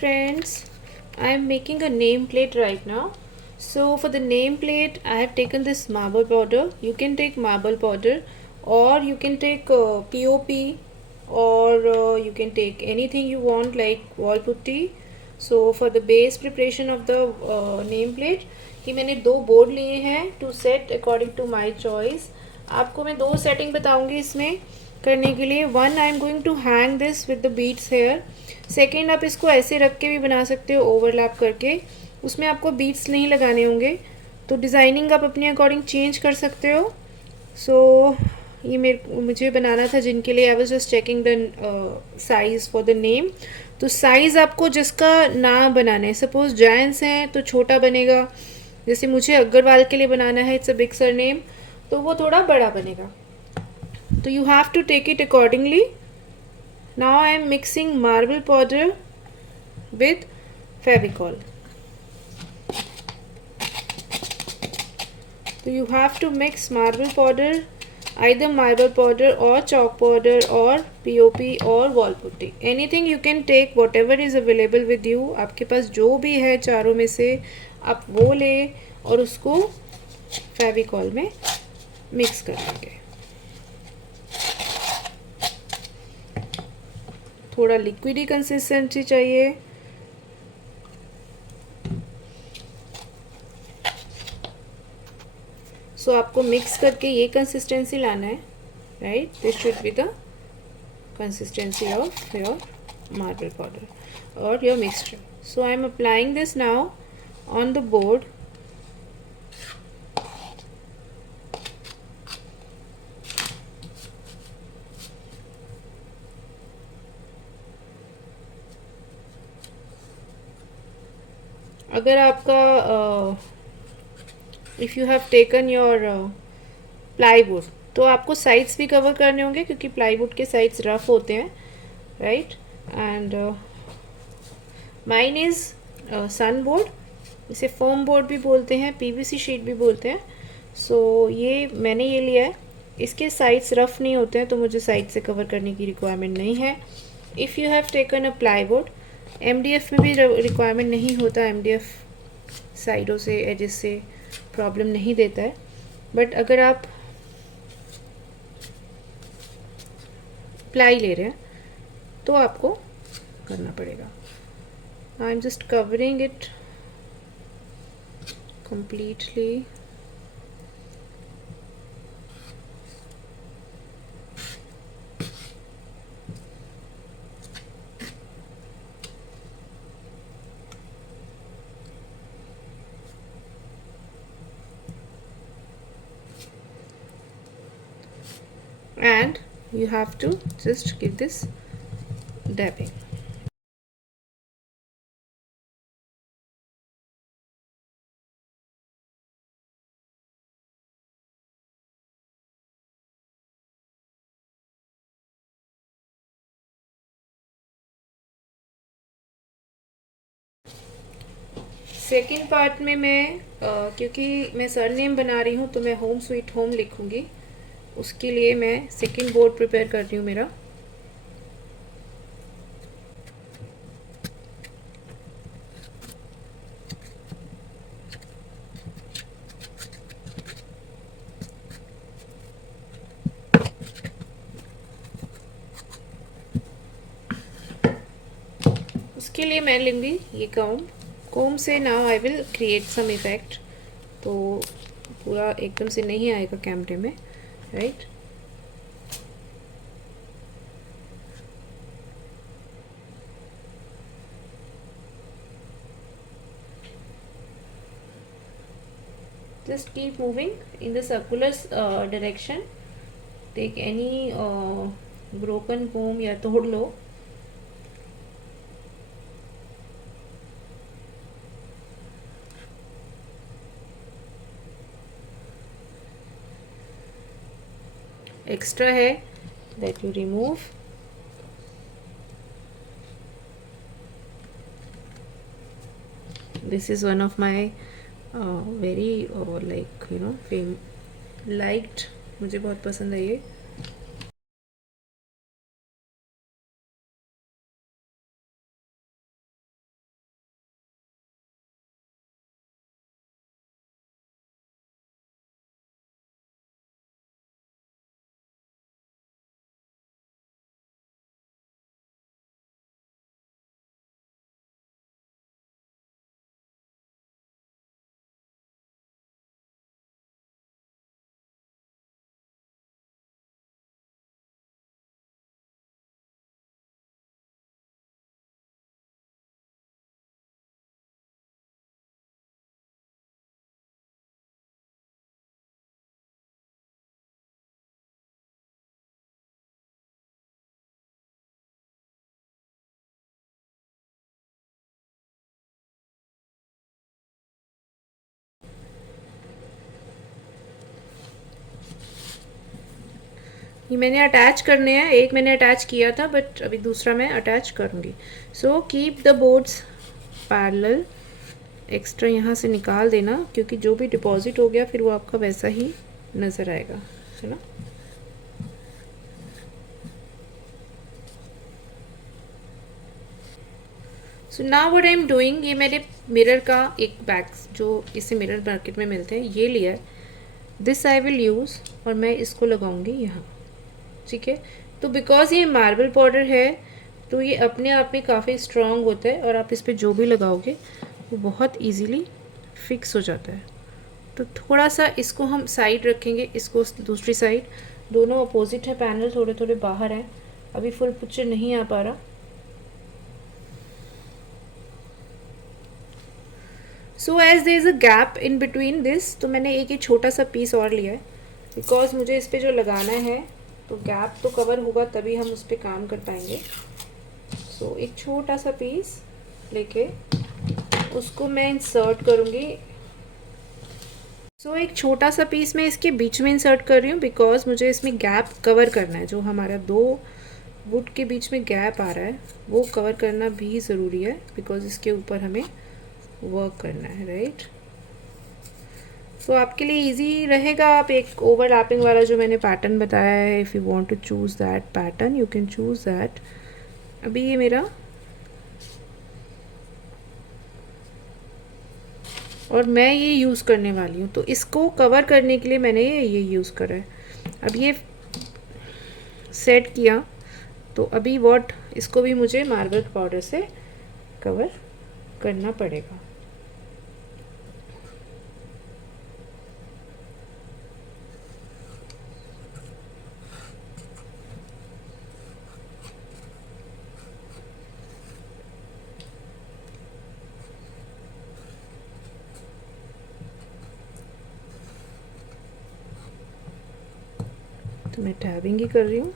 friends, I am making a name plate right now. So for the name plate I have taken this marble powder. You can take marble powder or you can take POP or you can take anything you want like wall putty. So for the base preparation of the name plate कि मैंने दो board लिए हैं to set according to my choice. आपको मैं दो setting बताऊंगी इसमें करने के लिए. One I am going to hang this with the beads here. Second आप इसको ऐसे रख के भी बना सकते हो ओवरलैप करके. उसमें आपको बीड्स नहीं लगाने होंगे तो डिज़ाइनिंग आप अपने अकॉर्डिंग चेंज कर सकते हो. सो ये मुझे बनाना था जिनके लिए I was just checking the size for the name. तो साइज़ आपको जिसका ना बनाना है, सपोज जैंट्स हैं तो छोटा बनेगा. जैसे मुझे अग्रवाल के लिए बनाना है, it's a big surname, तो वो थोड़ा बड़ा बनेगा. तो you have to take it accordingly. Now I am mixing marble powder with Fevicol. So you have to mix marble powder, either marble powder or chalk powder or POP or wall putty. Anything you can take, whatever is available with you. आपके पास जो भी है चारों में से आप वो ले और उसको फेविकॉल में मिक्स कर लेंगे. थोड़ा लिक्विडी कंसिस्टेंसी चाहिए. सो आपको मिक्स करके ये कंसिस्टेंसी लाना है, right. This should be the consistency of your marble powder or your mixture. So I am applying this now on the board. अगर आपका if you have taken your plywood तो आपको साइड्स भी cover करने होंगे क्योंकि प्लाईवुड के sides rough होते हैं, right. And mine is sun board. इसे फोम बोर्ड भी बोलते हैं, PVC शीट भी बोलते हैं. सो ये मैंने ये लिया है. इसके साइड्स रफ नहीं होते हैं तो मुझे साइड से कवर करने की रिक्वायरमेंट नहीं है. If you have taken a plywood, MDF में भी रिक्वायरमेंट नहीं होता. MDF साइडों से एजेस से प्रॉब्लम नहीं देता है. बट अगर आप प्लाई ले रहे हैं तो आपको करना पड़ेगा. आई am just covering it completely. And you have to just give this dabbing. Second part में मैं क्योंकि मैं सरनेम बना रही हूँ तो मैं होम स्वीट होम लिखूँगी. उसके लिए मैं सेकेंड बोर्ड प्रिपेयर कर रही हूँ मेरा. उसके लिए मैं लूँगी ये कोम से. Now I will create some effect. तो पूरा एकदम से नहीं आएगा कैमरे में, right. Just keep moving in the circular direction. Take any broken comb या तोड़ लो. एक्स्ट्रा है that you remove. This is one of my very like liked. मुझे बहुत पसंद है ये. ये मैंने अटैच करने हैं, एक मैंने अटैच किया था बट अभी दूसरा मैं अटैच करूँगी. So keep the boards parallel. Extra यहाँ से निकाल देना क्योंकि जो भी डिपॉजिट हो गया फिर वो आपका वैसा ही नज़र आएगा, है ना. So now what I am doing, ये मेरे मिरर का एक बैग जो इसे मिरर मार्केट में मिलते हैं ये लिया है. दिस आई विल यूज़ और मैं इसको लगाऊंगी यहाँ. ठीक है. तो बिकॉज ये मार्बल पाउडर है तो ये अपने आप में काफ़ी स्ट्रॉन्ग होता है और आप इस पर जो भी लगाओगे वो बहुत इजीली फिक्स हो जाता है. तो थोड़ा सा इसको हम साइड रखेंगे, इसको दूसरी साइड. दोनों अपोजिट है पैनल, थोड़े थोड़े बाहर हैं, अभी फुल पिक्चर नहीं आ पा रहा. So as there is a gap in between this, तो मैंने एक छोटा सा पीस और लिया है बिकॉज मुझे इस पर जो लगाना है तो गैप तो कवर होगा तभी हम उस पर काम कर पाएंगे. सो एक छोटा सा पीस लेके उसको मैं इंसर्ट करूँगी. सो एक छोटा सा पीस मैं इसके बीच में इंसर्ट कर रही हूँ बिकॉज मुझे इसमें गैप कवर करना है. जो हमारा दो वुड के बीच में गैप आ रहा है वो कवर करना भी ज़रूरी है बिकॉज इसके ऊपर हमें वर्क करना है, राइट. सो आपके लिए इजी रहेगा. आप एक ओवरलैपिंग वाला जो मैंने पैटर्न बताया है, if you want to choose that pattern you can choose that. अभी ये मेरा और मैं ये यूज़ करने वाली हूँ तो इसको कवर करने के लिए मैंने ये यूज़ करा है. अब ये सेट किया तो अभी व्हाट इसको भी मुझे मार्बल पाउडर से कवर करना पड़ेगा. तो मैं टैबिंग ही कर रही हूँ.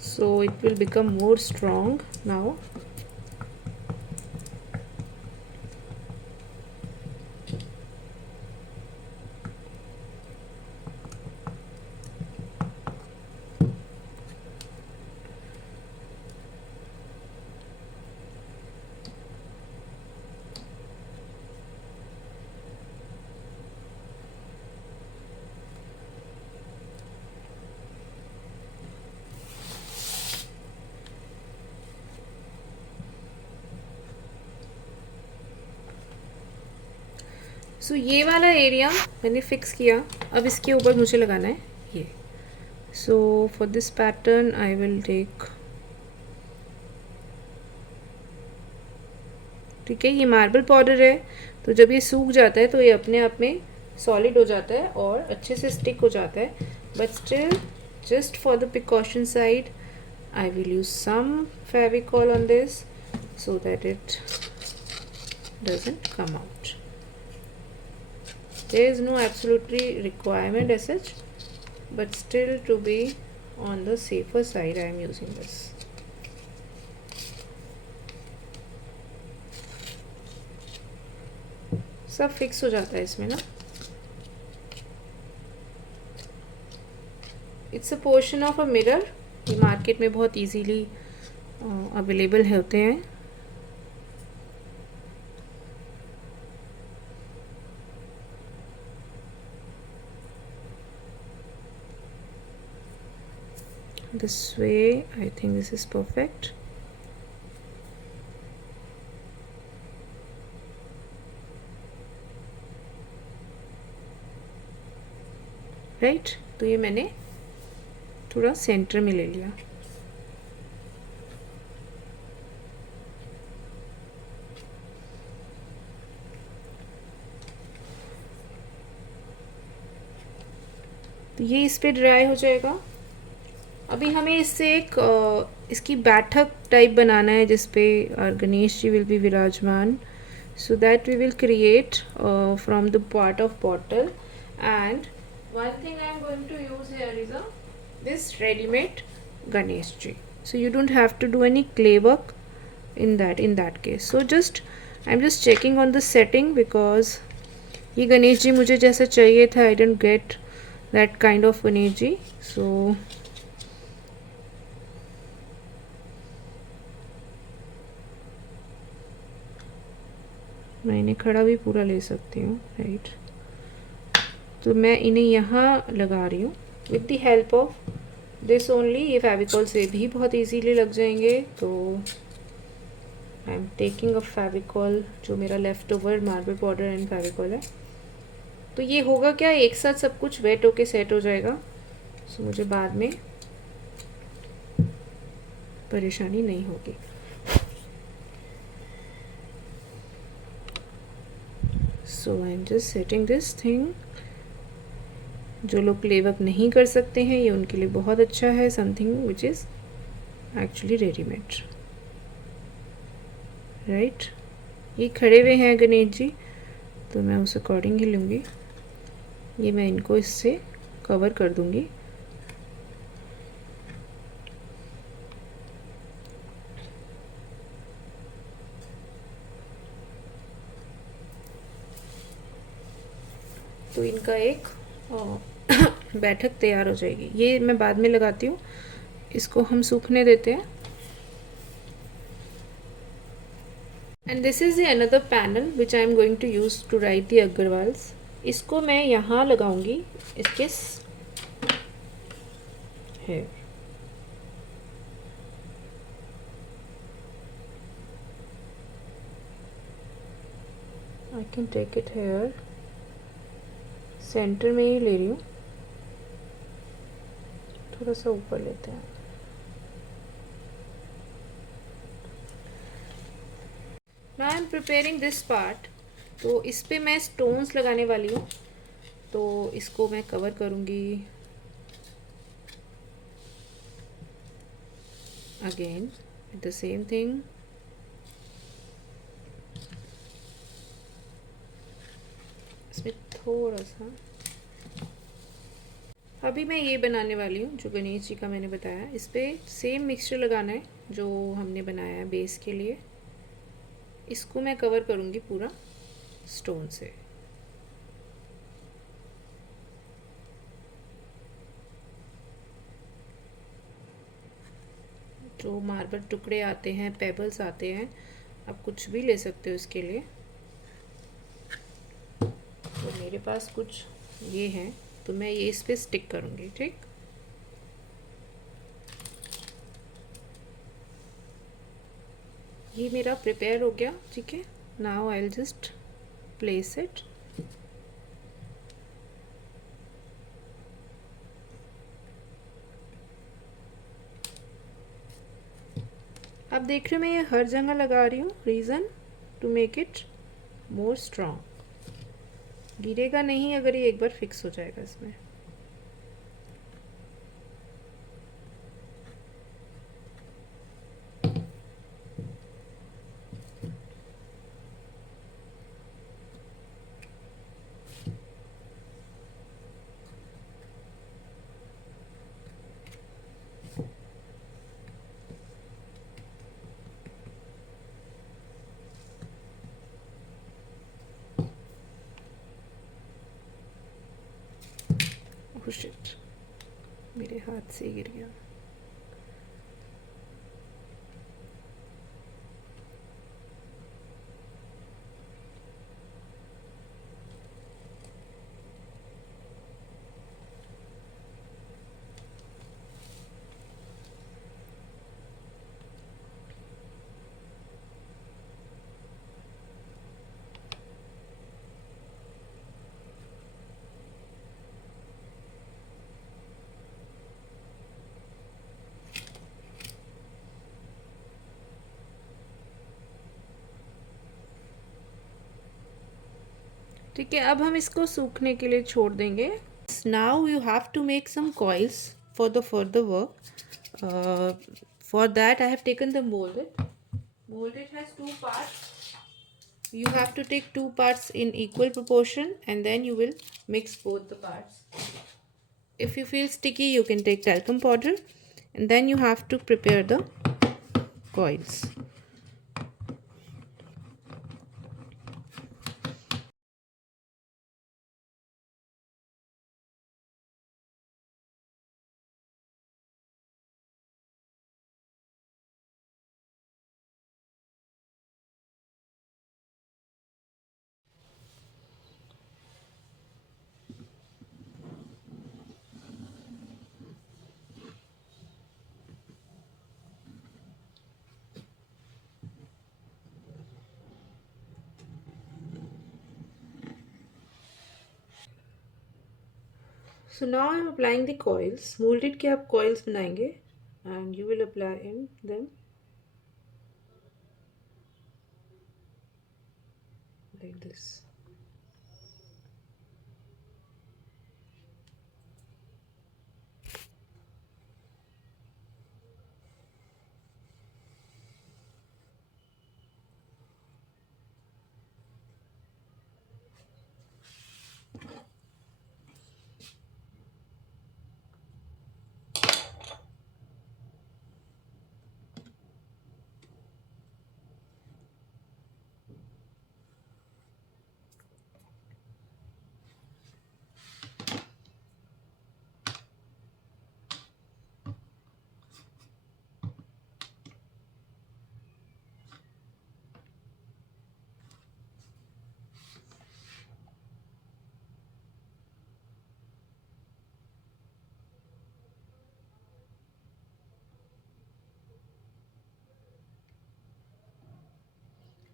So it will become more strong now. सो ये वाला एरिया मैंने फिक्स किया. अब इसके ऊपर मुझे लगाना है ये. So for this pattern I will take, ठीक है, ये मार्बल पाउडर है तो जब ये सूख जाता है तो ये अपने आप में सॉलिड हो जाता है और अच्छे से स्टिक हो जाता है. But still just for the precaution side I will use some Fevicol on this so that it doesn't come out. There is no absolutely requirement as such, but still to be on the safer side I am using this. सब fix हो जाता है इसमें ना. It's a portion of a mirror. ये market में बहुत easily available होते हैं. This way I think this is perfect. Right. तो ये मैंने थोड़ा सेंटर में ले लिया. तो ये इस पे ड्राई हो जाएगा. अभी हमें इससे एक इसकी बैठक टाइप बनाना है जिसपे गणेश जी विल बी विराजमान. So that we will create from the part of bottle. And one thing I am going to use here is this ready-made Ganesh ji. So you don't have to do any clay work in that case. So I'm just checking on the setting because ये गणेश जी मुझे जैसा चाहिए था, I didn't get that kind of Ganesh ji, so मैं इन्हें खड़ा भी पूरा ले सकती हूँ, राइट। तो मैं इन्हें यहाँ लगा रही हूँ with the help of this only. ये फेविकॉल से भी बहुत इजीली लग जाएंगे। तो आई एम टेकिंग अ फेविकॉल, जो मेरा left over marble powder and Fevicol है। तो ये होगा क्या, एक साथ सब कुछ वेट होके सेट हो जाएगा, सो मुझे बाद में परेशानी नहीं होगी। So I am just setting this thing. जो लोग प्ले वर्क नहीं कर सकते हैं, ये उनके लिए बहुत अच्छा है, something which is actually readymade, right. ये खड़े हुए हैं गणेश जी, तो मैं उस अकॉर्डिंग ही लूँगी। ये मैं इनको इससे कवर कर दूँगी। तो इनका एक बैठक तैयार हो जाएगी। ये मैं बाद में लगाती हूँ, इसको हम सूखने देते हैं। And this is the another panel which I am going to use to write the Agarwals. इसको मैं यहाँ लगाऊंगी, इसके है। I can take it here, centre में ही ले रही हूँ, थोड़ा सा ऊपर लेते हैं। Now I am preparing this part. तो इस पे मैं स्टोन्स लगाने वाली हूँ, तो इसको मैं कवर करूँगी again with the same thing. इसमें थोड़ा सा अभी मैं ये बनाने वाली हूँ, जो गणेश जी का मैंने बताया। इस पर सेम मिक्सचर लगाना है जो हमने बनाया है बेस के लिए। इसको मैं कवर करूँगी पूरा स्टोन से। जो मार्बल टुकड़े आते हैं, पेबल्स आते हैं, आप कुछ भी ले सकते हो इसके लिए। तो मेरे पास कुछ ये हैं, तो मैं ये इस पर स्टिक करूँगी, ठीक। ये मेरा प्रिपेयर हो गया, ठीक है। Now I will just place it. अब देख रहे हो मैं ये हर जगह लगा रही हूँ, reason to make it more strong. गिरेगा नहीं अगर ये एक बार फिक्स हो जाएगा इसमें। ओह शिट, मेरे हाथ से गिर गया। ठीक है, अब हम इसको सूखने के लिए छोड़ देंगे। Now you have to make some coils for the further work. For that I have taken the molded. Molded has two parts. You have to take two parts in equal proportion and then you will mix both the parts. If you feel sticky, you can take talcum powder and then you have to prepare the coils. So now I'm applying the coils. Molded के आप coils बनाएंगे and you will apply in them like this.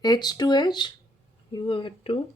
Edge to edge, you have to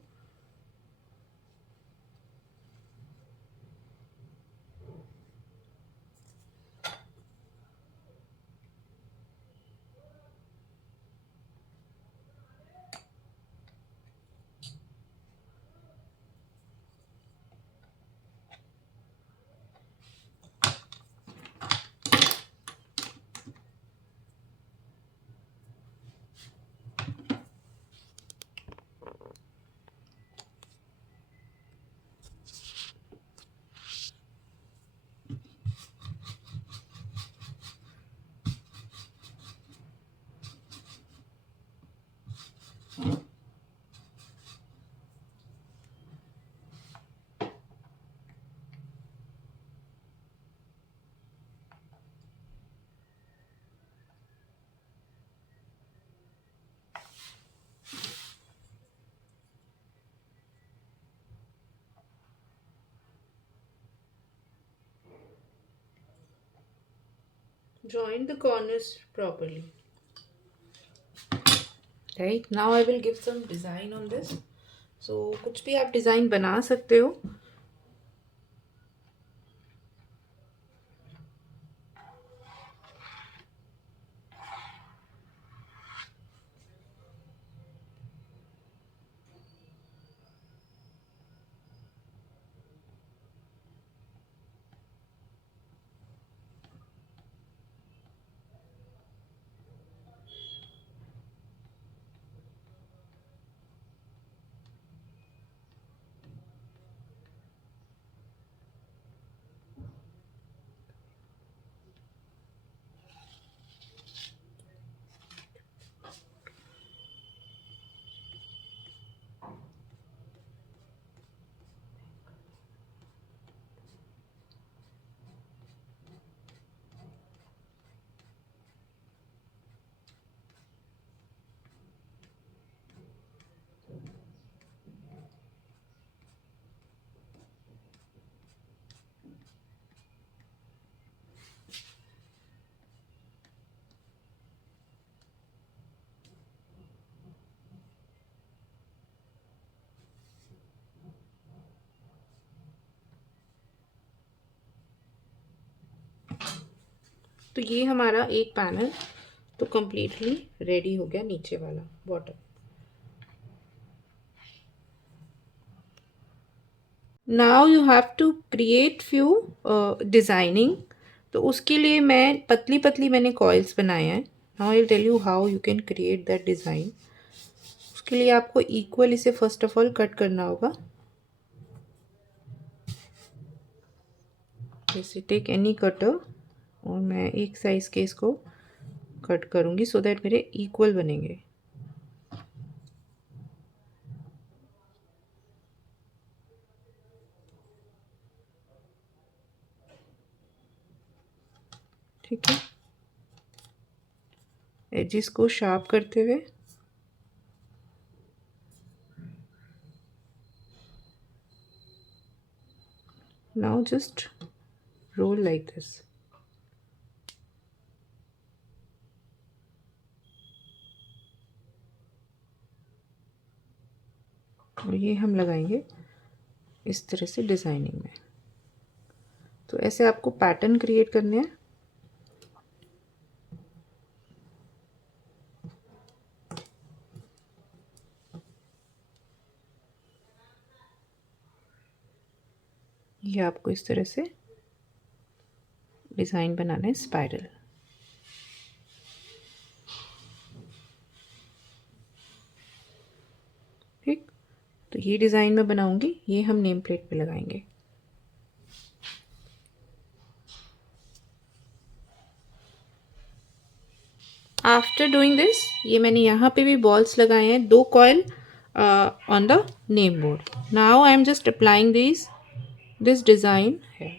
join the corners properly. Right, now I will give some design on this. So कुछ भी आप design बना सकते हो. तो ये हमारा एक पैनल तो कम्प्लीटली रेडी हो गया, नीचे वाला bottom. Now you have to create few designing. तो उसके लिए मैं पतली पतली मैंने कॉइल्स बनाए हैं. Now I will tell you how you can create that design. उसके लिए आपको इक्वल इसे फर्स्ट ऑफ ऑल कट करना होगा. जैसे टेक एनी कटर और मैं एक साइज़ के इसको कट करूँगी सो दैट मेरे इक्वल बनेंगे. ठीक है, एजिस को शार्प करते हुए now just roll like this. और ये हम लगाएंगे इस तरह से डिज़ाइनिंग में. तो ऐसे आपको पैटर्न क्रिएट करने हैं। ये आपको इस तरह से डिज़ाइन बनाना है स्पाइरल। ठीक, तो ये डिज़ाइन मैं बनाऊंगी, ये हम नेम प्लेट पे लगाएंगे। आफ्टर डूइंग दिस, ये मैंने यहाँ पे भी बॉल्स लगाए हैं, 2 coil on the name board. Now I am just applying this design है।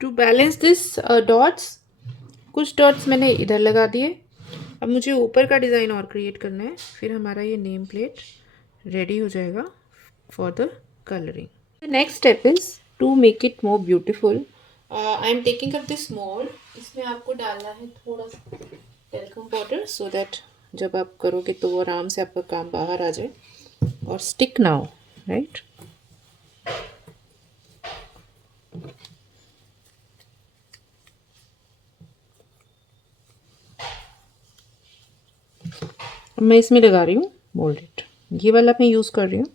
टू बैलेंस दिस डॉट्स, कुछ डॉट्स मैंने इधर लगा दिए। अब मुझे ऊपर का डिज़ाइन और क्रिएट करना है, फिर हमारा ये नेम प्लेट रेडी हो जाएगा for the colouring. The next step is to make it more beautiful. I am taking up this mould. इसमें आपको डालना है थोड़ा सा टेल्कुम पाउडर, सो दैट जब आप करोगे तो वो आराम से आपका काम बाहर आ जाए और स्टिक ना हो, राइट। अब मैं इसमें लगा रही हूँ मोल्डेड, ये वाला मैं यूज़ कर रही हूँ।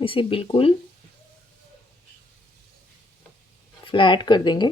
इसे बिल्कुल फ्लैट कर देंगे।